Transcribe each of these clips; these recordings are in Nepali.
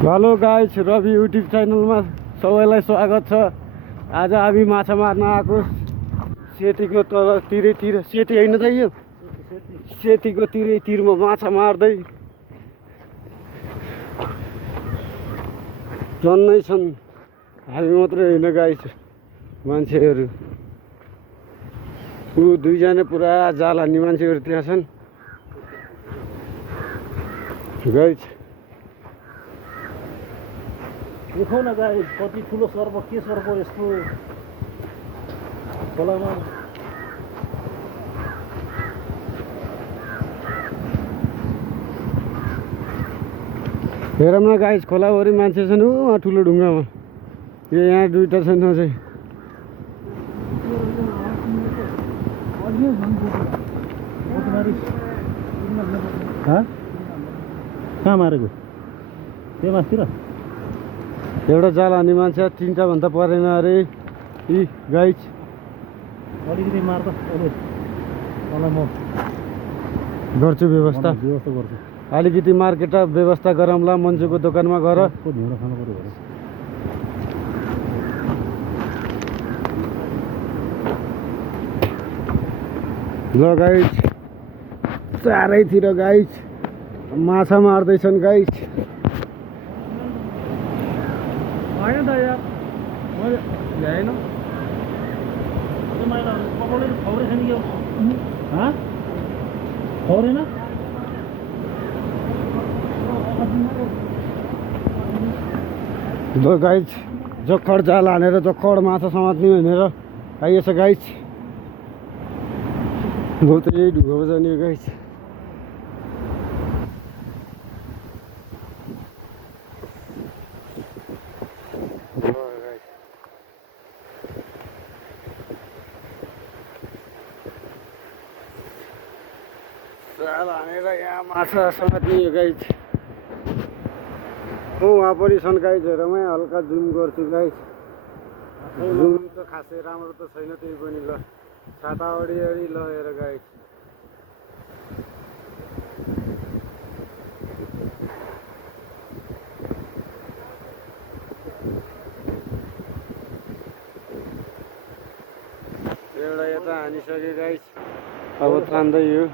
हेलो गाइस, रवि युट्युब च्यानलमा सबैलाई स्वागत छ। आज हामी माछा मार्न आएको सेतीको तलतिर सेती होइन त यो सेतीको तिरमा माछा मार्दै जन्नै छन्। हामी मात्रै होइन गाइस, मान्छेहरू दुईजना पुरा जाल हान्ने मान्छेहरू त्यहाँ छन् गाइस। देखो न गाइस, कति ठुलो सर्प, के सर्प यस्तो खोलामा। हेरौँ न गाइस, खोलाभरि मान्छे छन् उहाँ ठुलो ढुङ्गामा। यो यहाँ दुईटा छन् चाहिँ कहाँ मारेको त्यो मासतिर एउटा जाल हान्ने मान्छे तिनवटा भन्दा परेन अरे यी गाइस। अलिकति मार त मलाई म गर्छु व्यवस्था गर्छु। अलिकति मार्केट व्यवस्था गरौँला मन्जुको दोकानमा गएर। ढिँडो खानु पर्यो ल गाइस, चारैतिर गाइस माछा मार्दैछन् गाइस। होइन त यार, मैले ल्याएन पकौडे खौरे छैन कि खौरेन। ल गाइस, जक्कड जाल हानेर जक्कड माछा समात्ने भनेर आइएछ गाइस। म त यही ढुङ्गामा जाने गाइस। जाल हानेर यहाँ माछा समात्ने गाइस। उहाँ पनि छन् गाइस, हेरमै हल्का जुम गर्छु गाइस। जुम त खासै राम्रो त छैन त्यही पनि। ल छाता अडी ल हेर गाइस। एउटा यता हानिसक्यो गाइस, अब तान्दै यो।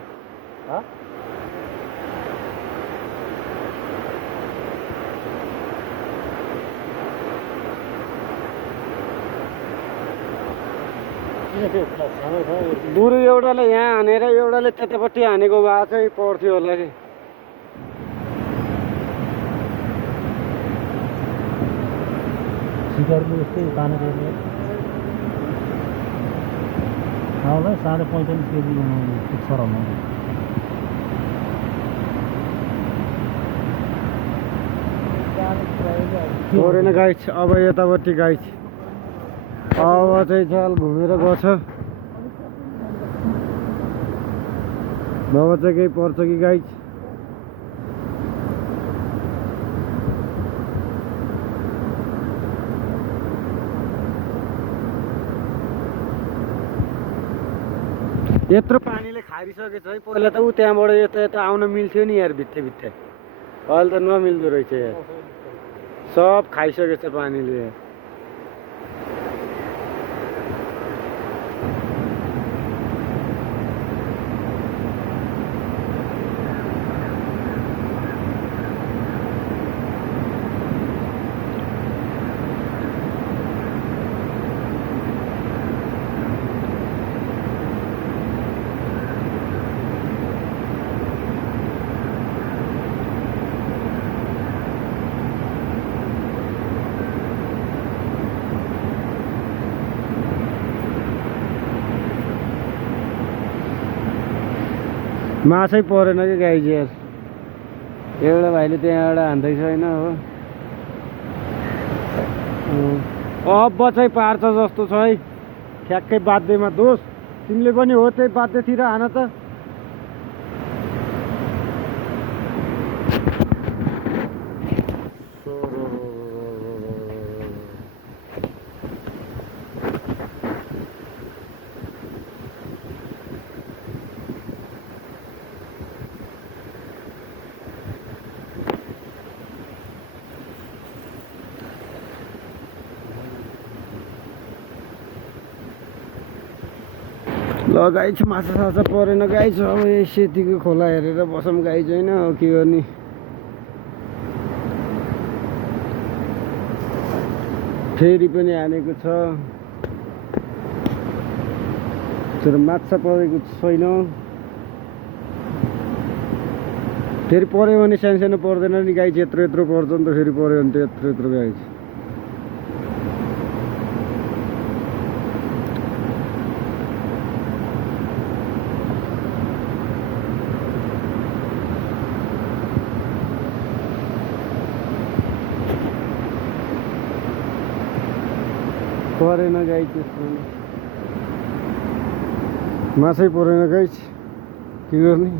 बुढो एउटाले यहाँ हानेर एउटाले त्यतापट्टि हानेको भए चाहिँ पर्थ्यो होला कि। सिकारले यस्तै तानेको होला 45.5 केजी पुग्छ र परेन गाइस। अब यतापट्टि गाइस, अब चाहिँ जाल घुमेर गछ। अब चाहिँ केही पर्छ कि गाइस। यत्रो पानीले खारिसकेछ है। पहिला त ऊ त्यहाँबाट यता यता आउन मिल्थ्यो नि यार, भित्ते भित्ते। अहिले त नमिल्दो रहेछ यार, सब खाइसकेछ पानीले यार। माछै परेन कि गाइस यार। एउटा भाइले त्यहाँबाट हान्दैछ होइन हो। अब चाहिँ पार्छ जस्तो छ है, ठ्याक्कै बाध्यमा दोष। तिमीले पनि हो त्यही बाध्यतिर हान त। ल गाई छ माछा साछा परेन गाई छ अब यही सेतीको खोला हेरेर बसौँ गाई छैन अब के गर्ने फेरि पनि हानेको छ तर माछा परेको छैन फेरि पऱ्यो भने सानो सानो पर्दैन नि गाई चाहिँ यत्रो यत्रो पर्छ नि त फेरि पऱ्यो भने त यत्रो यत्रो गाई चाहिँ परेन गाई त्यसमा माछै परेन गाई के गर्ने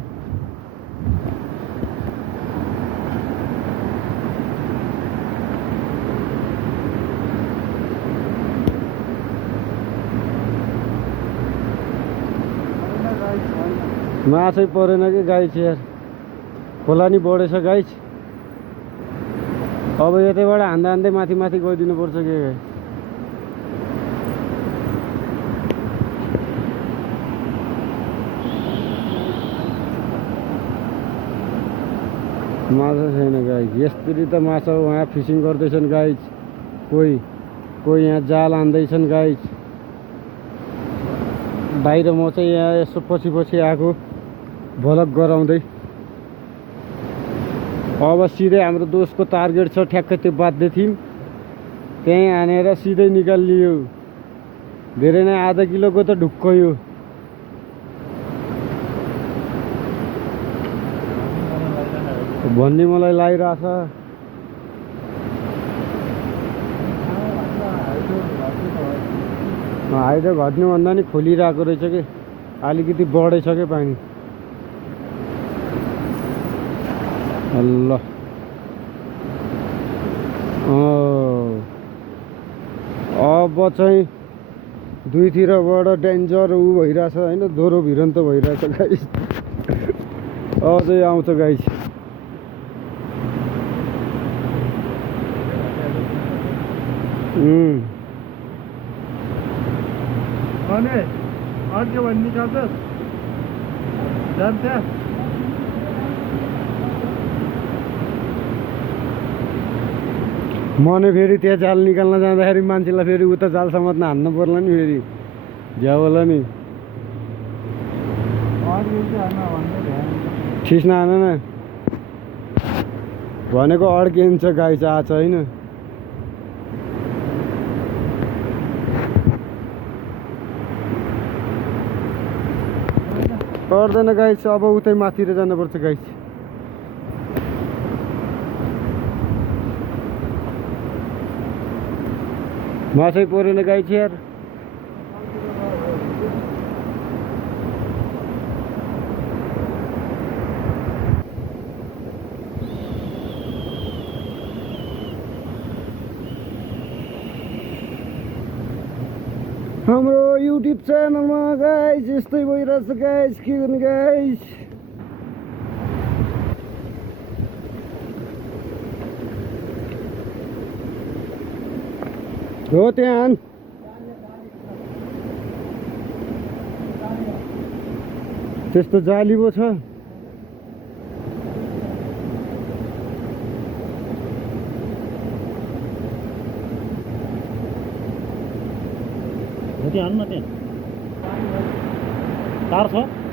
माछै परेन कि गाई चाहिँ यार खोला नि बढेछ गाई अब यतैबाट हान्दा हान्दै माथि माथि गइदिनु पर्छ के गाई माछा छैन गाई यसरी त माछा उहाँ फिसिङ गर्दैछन् गाई कोही यहाँ जाल हान्दैछन् गाई बाहिर म चाहिँ यहाँ यसो पछि पछि आएको भलक गराउँदै अब सिधै हाम्रो दोस्तको टार्गेट छ ठ्याक्कै त्यो बाध्य थियौँ त्यहीँ हानेर सिधै निकालियो धेरै नै आधा किलोको त ढुक्क यो भन्ने मलाई लागिरहेछ हाइट घट्नुभन्दा नि खोलिरहेको रहेछ कि अलिकति बढेछ कि पानी ल अब चाहिँ दुईतिरबाट डेन्जर ऊ भइरहेछ होइन दोहोरो भिरन्त भइरहेछ गाई अझै आउँछ गाई अनि अर्को भने निकाल्छस् जान्छ मने फेरि त्यहाँ जाल निकाल्न जाँदाखेरि मान्छेलाई फेरि उता जाल समात्न हान्नु पर्ला नि फेरि झ्याउला नि खिच्न हान न भनेको अड्किन्छ गाई चाहिँ आछ होइन पर्दैन गाई चाहिँ अब उतै माथिर जानुपर्छ गाई माछै परेन गाई चाहिँ यार हाम्रो युट्युब च्यानलमा गाइस यस्तै भइरहेछ गाइस के गर्ने गाइस हो त्यहाँ त्यस्तो जाली पो छ हान्न त्यहाँ तार छ